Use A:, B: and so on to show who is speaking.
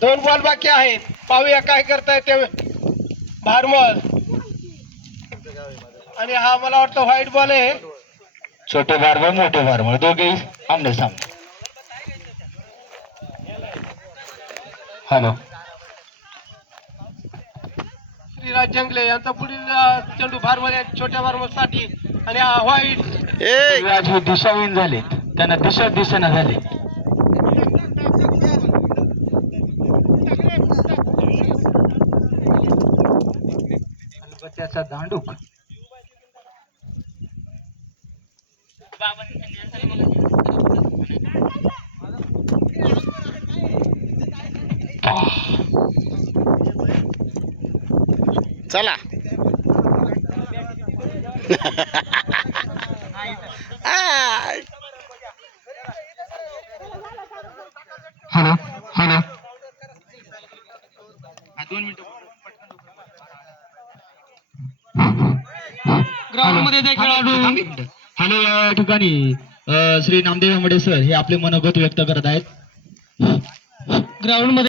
A: दोन बॉल बाकी आहेत. पाहूया काय करताय ते भारमल. आणि हा मला वाटतं व्हाईट बॉल आहे.
B: छोटे भारमळ मोठे भारमळ दोघेही आमने सामने. हॅलो
A: श्रीराज जंगले यांचा पुढील चेंडू भारमल या छोट्या भारमलसाठी आणि हा व्हाईट
B: हे दिशाहीन झालेत. त्यांना दिशा दिसेना झाले त्याचा दांडूक.
C: चला.
B: हॅलो हॅलो
A: ग्राउंडमध्ये खेळाडू
B: हॅलो. या ठिकाणी श्री नामदेव आंबडे सर हे आपले मनोगत व्यक्त करत आहेत.
A: ग्राउंडमध्ये